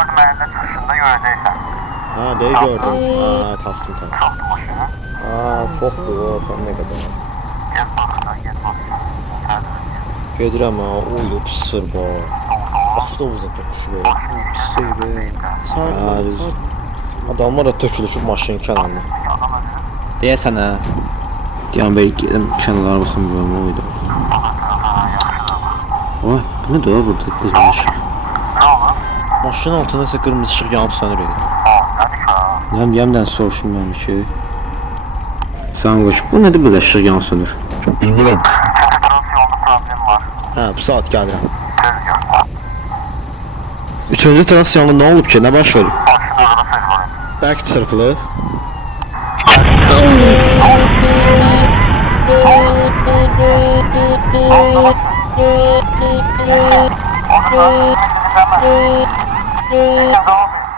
4 məhəllə çıxışında görəcəksən. Ha, deyə gördüm. Ha, tapdım. Çoxdur maşını. Ha, çoxdur o, sən nə qədər. Gez baxına, gez baxına. Gedirəm ha, oy, pısır bu. Avtobusa töküşüb. Pis şey be. Ha, düz. Adamlar da tökülüşüb maşının kənarına. Deyəsən hə. Deyəm bir gedim kənarlara baxım görüm o idi. Oy, bu nə də burada qızıl işıq. Nə olur? Maşının altında isə qırmızı işıq yanıb sönür. Nədir ki? Yəmdən soruşum mən ki. Sən qoş, bu nədir belə işıq yanıb sönür? Bilmirəm. Transiyonda problem var. Hə, bu saat gəlirəm. Tez gör. Üçüncü transiyonda nə olub ki? Nə baş verib? Maşın arada ses var. Bəlkə çırpılıb. Orada